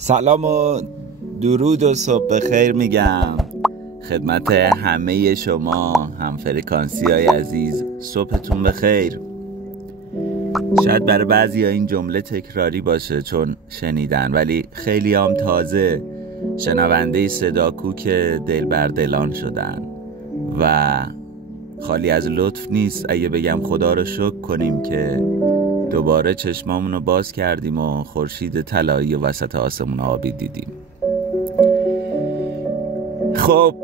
سلام و درود و صبح بخیر میگم خدمت همه شما هم فرکانسی های عزیز. صبحتون بخیر. شاید برای بعضی ها این جمله تکراری باشه چون شنیدن، ولی خیلی هم تازه شنونده صدا کوک دل بر دلان شدن و خالی از لطف نیست اگه بگم خدا رو شکر کنیم که دوباره چشمامون رو باز کردیم و خورشید طلایی و وسط آسمون آبی دیدیم. خب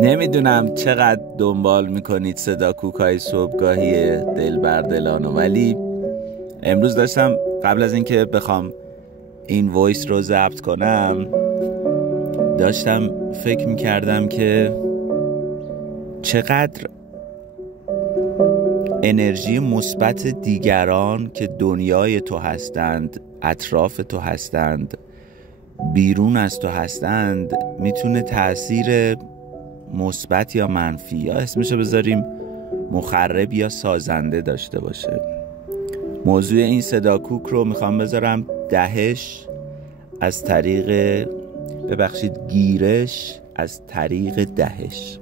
نمیدونم چقدر دنبال میکنید صدا کوکای صبحگاهی دل بر دلانو، ولی امروز داشتم قبل از اینکه بخوام این وایس رو ضبط کنم داشتم فکر میکردم که چقدر انرژی مثبت دیگران که دنیای تو هستند، اطراف تو هستند، بیرون از تو هستند میتونه تأثیر مثبت یا منفی یا اسمشو بذاریم مخرب یا سازنده داشته باشه. موضوع این صدا کوک رو میخوام بذارم دهش از طریق گیرش از طریق دهش،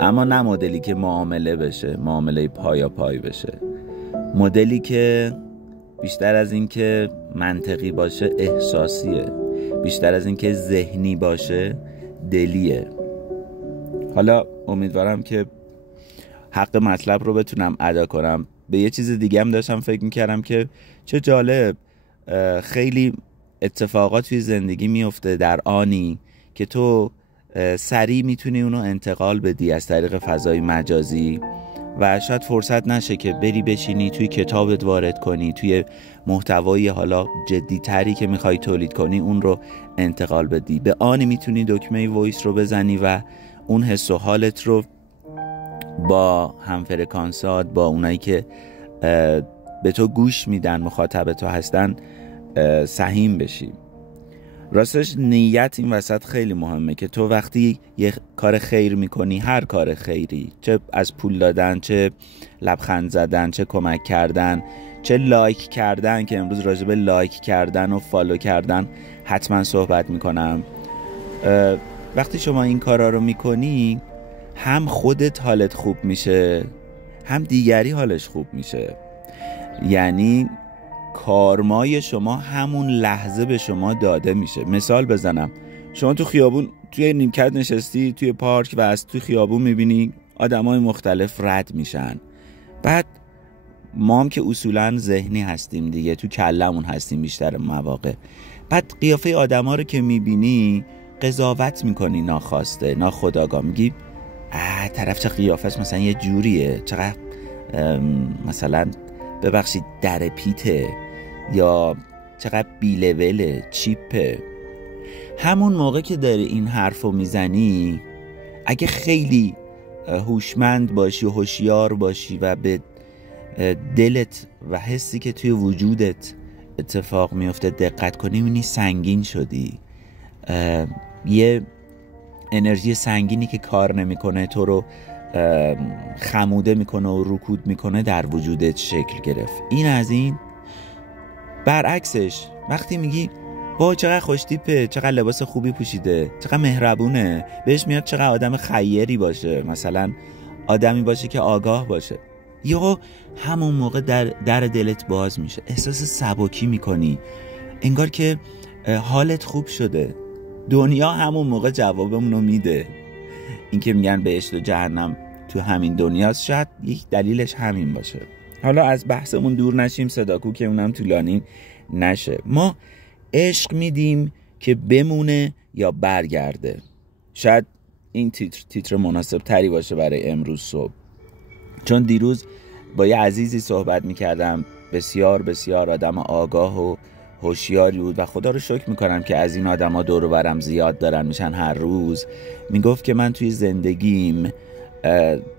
اما نه مدلی که معامله بشه، معامله پایا پای بشه، مدلی که بیشتر از این که منطقی باشه احساسیه، بیشتر از این که ذهنی باشه دلیه. حالا امیدوارم که حق مطلب رو بتونم ادا کنم. به یه چیز دیگه هم داشتم فکر میکردم که چه جالب، خیلی اتفاقات توی زندگی میفته در آنی که تو سریع میتونی اونو انتقال بدی از طریق فضای مجازی و شاید فرصت نشه که بری بشینی توی کتابت وارد کنی، توی محتوای حالا جدیتری که میخوای تولید کنی اون رو انتقال بدی. به آنی میتونی دکمه وایس رو بزنی و اون حس و حالت رو با همفرکانسات، با اونایی که به تو گوش میدن، مخاطب تو هستن، سهیم بشی. راستش نیت این وسط خیلی مهمه که تو وقتی یه کار خیر میکنی، هر کار خیری، چه از پول دادن، چه لبخند زدن، چه کمک کردن، چه لایک کردن، که امروز راجع به لایک کردن و فالو کردن حتما صحبت میکنم. وقتی شما این کارا رو میکنی هم خودت حالت خوب میشه هم دیگری حالش خوب میشه، یعنی کارمای شما همون لحظه به شما داده میشه. مثال بزنم، شما تو خیابون توی نیمکت نشستی توی پارک و از توی خیابون میبینی آدمای مختلف رد میشن، بعد ما هم که اصولا ذهنی هستیم دیگه، تو کلمون هستیم بیشتر مواقع، بعد قیافه آدما رو که میبینی قضاوت میکنی، ناخواسته ناخودآگاه میگی طرف چه قیافش مثلا یه جوریه، چقدر مثلا ببخشید در پیته، یا چقدر بی لوله، چیپه. همون موقع که داری این حرفو میزنی، اگه خیلی هوشمند باشی و هوشیار باشی و به دلت و حسی که توی وجودت اتفاق میفته دقت کنی، می‌بینی سنگین شدی. یه انرژی سنگینی که کار نمیکنه، تو رو خموده میکنه و رکود میکنه در وجودت شکل گرفت. این از این. برعکسش وقتی میگی وای چقدر خوشتیپه، چقدر لباس خوبی پوشیده، چقدر مهربونه، بهش میاد چقدر آدم خیری باشه، مثلا آدمی باشه که آگاه باشه، یهو همون موقع در دلت باز میشه، احساس سبکی میکنی، انگار که حالت خوب شده. دنیا همون موقع جوابمونو میده. این که میگن بهشت و جهنم تو همین دنیاست، شاید یک دلیلش همین باشه. حالا از بحثمون دور نشیم، صداکو که اونم طولانی نشه. ما عشق میدیم که بمونه یا برگرده. شاید این تیتر مناسب تری باشه برای امروز صبح، چون دیروز با یه عزیزی صحبت میکردم، بسیار بسیار آدم آگاه و هوشیاری بود و خدا رو شکر میکنم که از این آدم ها دور و برم زیاد دارن میشن هر روز. میگفت که من توی زندگیم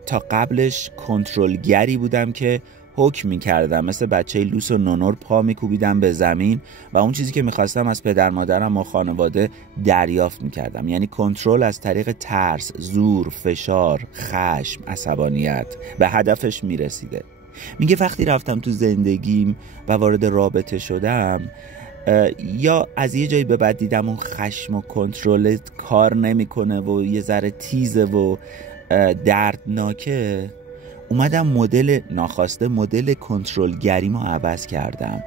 تا قبلش کنترلگری بودم که حکم میکردم، مثل بچه لوس و نونور پا میکوبیدم به زمین و اون چیزی که میخواستم از پدر مادرم و خانواده دریافت میکردم. یعنی کنترل از طریق ترس، زور، فشار، خشم، عصبانیت به هدفش میرسیده. میگه وقتی رفتم تو زندگیم و وارد رابطه شدم یا از یه جایی به بعد دیدم اون خشم و کنترل کار نمیکنه و یه ذره تیزه و دردناکه، اومدم ناخواسته مدل کنترلگریمو عوض کردم.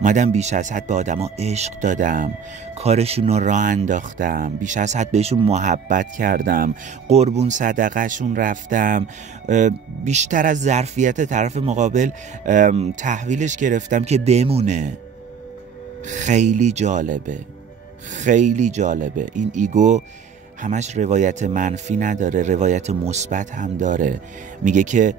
اومدم بیش از حد به آدما عشق دادم، کارشون رو راه انداختم، بیش از حد بهشون محبت کردم، قربون صدقهشون رفتم، بیشتر از ظرفیت طرف مقابل تحویلش گرفتم که بمونه. خیلی جالبه، خیلی جالبه. این ایگو همش روایت منفی نداره، روایت مثبت هم داره. میگه که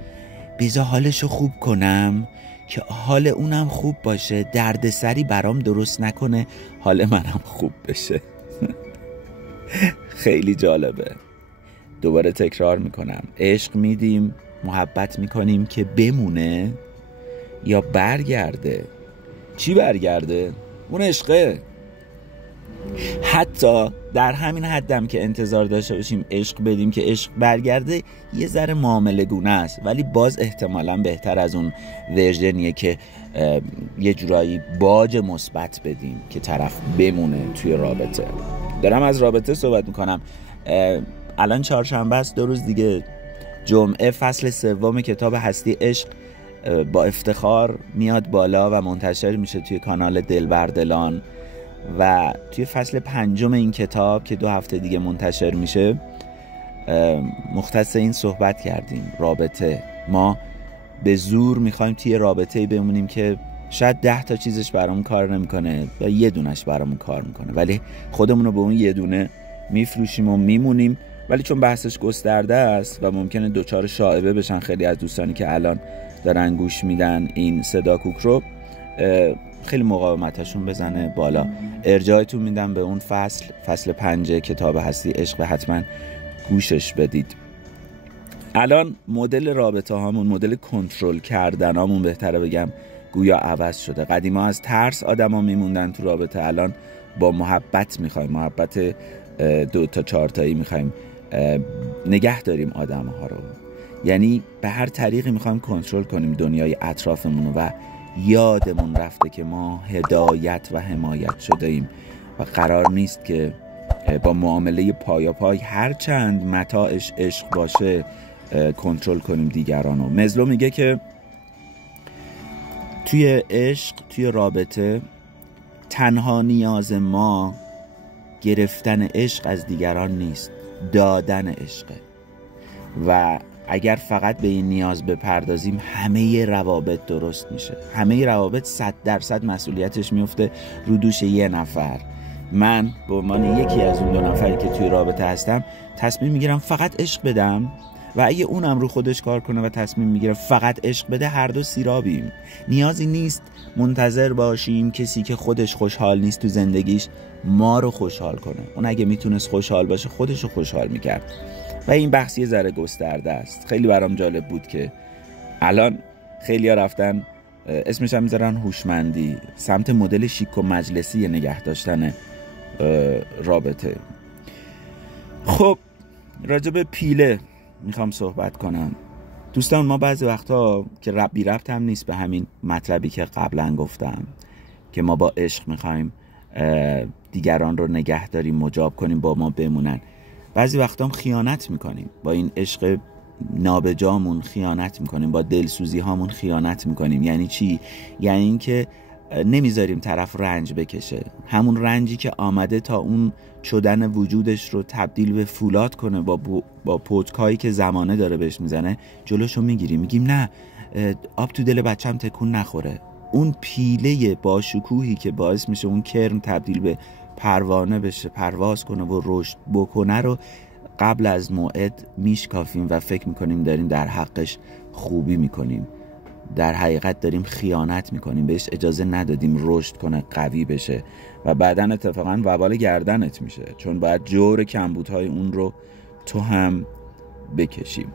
بیزا حالشو خوب کنم که حال اونم خوب باشه، دردسری برام درست نکنه، حال منم خوب بشه. خیلی جالبه. دوباره تکرار میکنم، عشق میدیم، محبت میکنیم که بمونه یا برگرده. چی برگرده؟ اون عشقه. حتی در همین حدم که انتظار داشته باشیم عشق بدیم که عشق برگرده، یه ذره معامله گونه است، ولی باز احتمالاً بهتر از اون ورژنیه که یه جورایی باج مثبت بدیم که طرف بمونه توی رابطه. دارم از رابطه صحبت میکنم. الان چهارشنبه است، 2 روز دیگه جمعه فصل 3 کتاب هستی عشق با افتخار میاد بالا و منتشر میشه توی کانال دلبردلان. و توی فصل 5 این کتاب که 2 هفته دیگه منتشر میشه مختص این صحبت کردیم. رابطه، ما به زور میخوایم توی رابطه‌ای بمونیم که شاید 10 تا چیزش برامون کار نمیکنه یا یه دونش برامون کار میکنه، ولی خودمون رو به اون یه دونه میفروشیم و میمونیم. ولی چون بحثش گسترده است و ممکنه دوچار شائبه بشن خیلی از دوستانی که الان دارن گوش میدن این صدا کوک رو، خیلی مقاومتشون بزنه بالا. ارجاعتون میدم به اون فصل 5 کتاب هستی عشق، حتما گوشش بدید. الان مدل رابطه هامون، مدل کنترل کردن هامون بهتره بگم، گویا عوض شده. قدیما از ترس آدم ها میموندن تو رابطه، الان با محبت میخوایم، محبت 2 تا 4 تایی میخوایم نگه داریم آدم ها رو. یعنی به هر طریقی میخوایم کنترل کنیم دنیای اطرافمون و یادمون رفته که ما هدایت و حمایت شده ایم و قرار نیست که با معامله پای هر چند متاعش عشق باشه کنترل کنیم دیگرانو. مزلو میگه که توی عشق، توی رابطه، تنها نیاز ما گرفتن عشق از دیگران نیست، دادن عشقه. و اگر فقط به این نیاز بپردازیم همه روابط درست میشه. همه روابط 100% مسئولیتش میفته رو دوش یه نفر. من به عنوان یکی از اون 2 نفری که توی رابطه هستم تصمیم میگیرم فقط عشق بدم و اگه اونم رو خودش کار کنه و تصمیم میگیره فقط عشق بده، هر دو سیرابیم. نیازی نیست منتظر باشیم کسی که خودش خوشحال نیست تو زندگیش ما رو خوشحال کنه. اون اگه میتونست خوشحال باشه خودش رو خوشحال میکرد. و این بحث یه ذره گسترده است. خیلی برام جالب بود که الان خیلی ها رفتن اسمش هم میذارن هوشمندی، سمت مدل شیک و مجلسی نگه داشتن رابطه. خب راجع به پیله میخوام صحبت کنم. دوستان، ما بعضی وقتا که بی ربط هم نیست به همین مطلبی که قبلا گفتم که ما با عشق میخوایم دیگران رو نگه داریم، مجاب کنیم با ما بمونن، بعضی وقتا هم خیانت میکنیم. با این عشق نابجامون خیانت میکنیم، با دلسوزی هامون خیانت میکنیم. یعنی چی؟ یعنی این که نمیذاریم طرف رنج بکشه. همون رنجی که آمده تا اون چدن وجودش رو تبدیل به فولاد کنه با پتکایی که زمانه داره بهش میزنه، جلوشو میگیریم، میگیم نه، آب تو دل بچم تکون نخوره. اون پیله با شکوهی که باعث میشه اون کرم تبدیل به پروانه بشه، پرواز کنه و رشد بکنه رو قبل از موعد میشکافیم و فکر میکنیم داریم در حقش خوبی میکنیم. در حقیقت داریم خیانت میکنیم، بهش اجازه ندادیم رشد کنه، قوی بشه و بعداً اتفاقاً وبال گردنت میشه، چون باید جور کمبودهای اون رو تو هم بکشیم.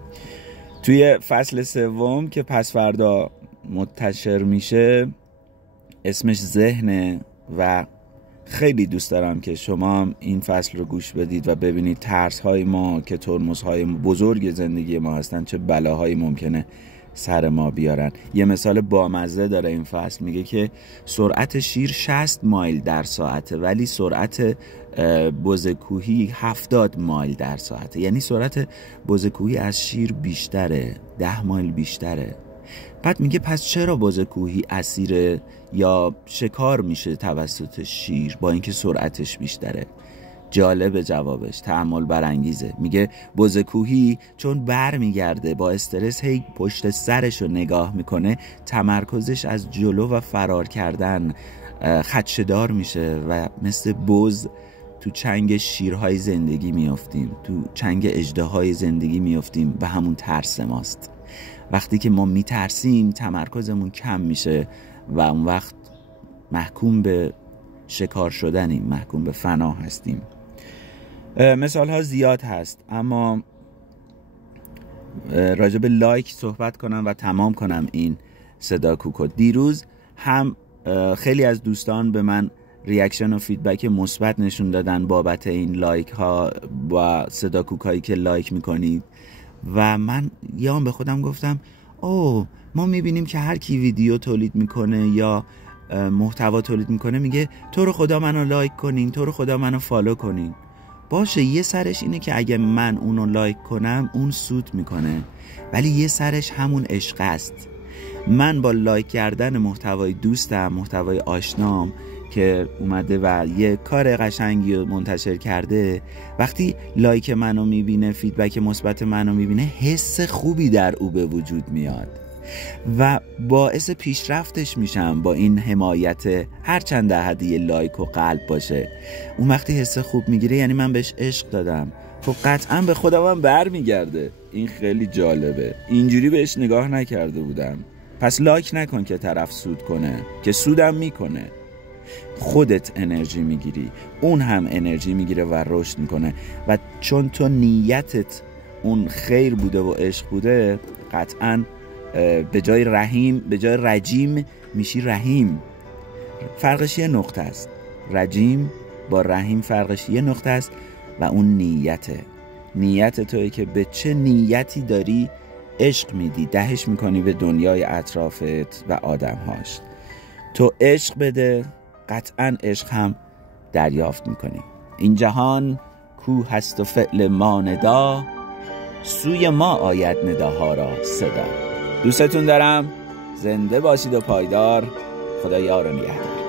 توی فصل 3 که پس فردا منتشر میشه، اسمش ذهنه و خیلی دوست دارم که شما هم این فصل رو گوش بدید و ببینید ترس‌های ما که ترمزهای بزرگ زندگی ما هستن چه بلاهایی ممکنه سر ما بیارن. یه مثال بامزه داره این فصل، میگه که سرعت شیر 60 مایل در ساعته ولی سرعت بزکوهی 70 مایل در ساعته. یعنی سرعت بزکوهی از شیر بیشتره، 10 مایل بیشتره. بعد میگه پس چرا بزکوهی اسیر یا شکار میشه توسط شیر با اینکه سرعتش بیشتره؟ جالب جوابش، تأمل برانگیزه. میگه بزکوهی چون بر میگرده با استرس هی پشت سرش رو نگاه میکنه، تمرکزش از جلو و فرار کردن خدشه‌دار میشه و مثل بز تو چنگ شیرهای زندگی میافتیم، تو چنگ اژدهای زندگی میافتیم و همون ترس ماست. وقتی که ما میترسیم تمرکزمون کم میشه و اون وقت محکوم به شکار شدنیم، محکوم به فنا هستیم. مثال ها زیاد هست، اما راجع به لایک صحبت کنم و تمام کنم این صدا کوکو. دیروز هم خیلی از دوستان به من ریاکشن و فیدبک مثبت نشون دادن بابت این لایک ها و صدا کوکایی که لایک میکنید و من یه به خودم گفتم ما میبینیم که هر کی ویدیو تولید میکنه یا محتوا تولید میکنه میگه تو رو خدا منو لایک کنین، تو رو خدا منو فالو کنین. باشه، یه سرش اینه که اگه من اونو لایک کنم اون سود میکنه، ولی یه سرش همون عشق است. من با لایک کردن محتوای دوستم، محتوای آشنام که اومده و یه کار قشنگی رو منتشر کرده، وقتی لایک منو میبینه، فیدبک مثبت منو میبینه، حس خوبی در او به وجود میاد و باعث پیشرفتش میشم با این حمایت، هر چند در حد یه لایک و قلب باشه. اون وقتی حس خوب میگیره یعنی من بهش عشق دادم، خب قطعا به خودم هم برمیگرده. این خیلی جالبه، اینجوری بهش نگاه نکرده بودم. پس لایک نکن که طرف سود کنه، که سودم میکنه. خودت انرژی میگیری، اون هم انرژی میگیره و رشد میکنه و چون تو نیتت اون خیر بوده و عشق بوده، قطعاً به جای رجیم میشی رحیم. فرقش یه نقطه است. رجیم با رحیم فرقش یه نقطه است و اون نیت توئه که به چه نیتی داری عشق میدی، دهش میکنی به دنیای اطرافت و آدمهاش. تو عشق بده، قطعا عشق هم دریافت میکنی. این جهان کو هست و فعل ما ندا، سوی ما آید نداها را صدا. دوستتون دارم، زنده باشید و پایدار. خدا یار و نگهدار.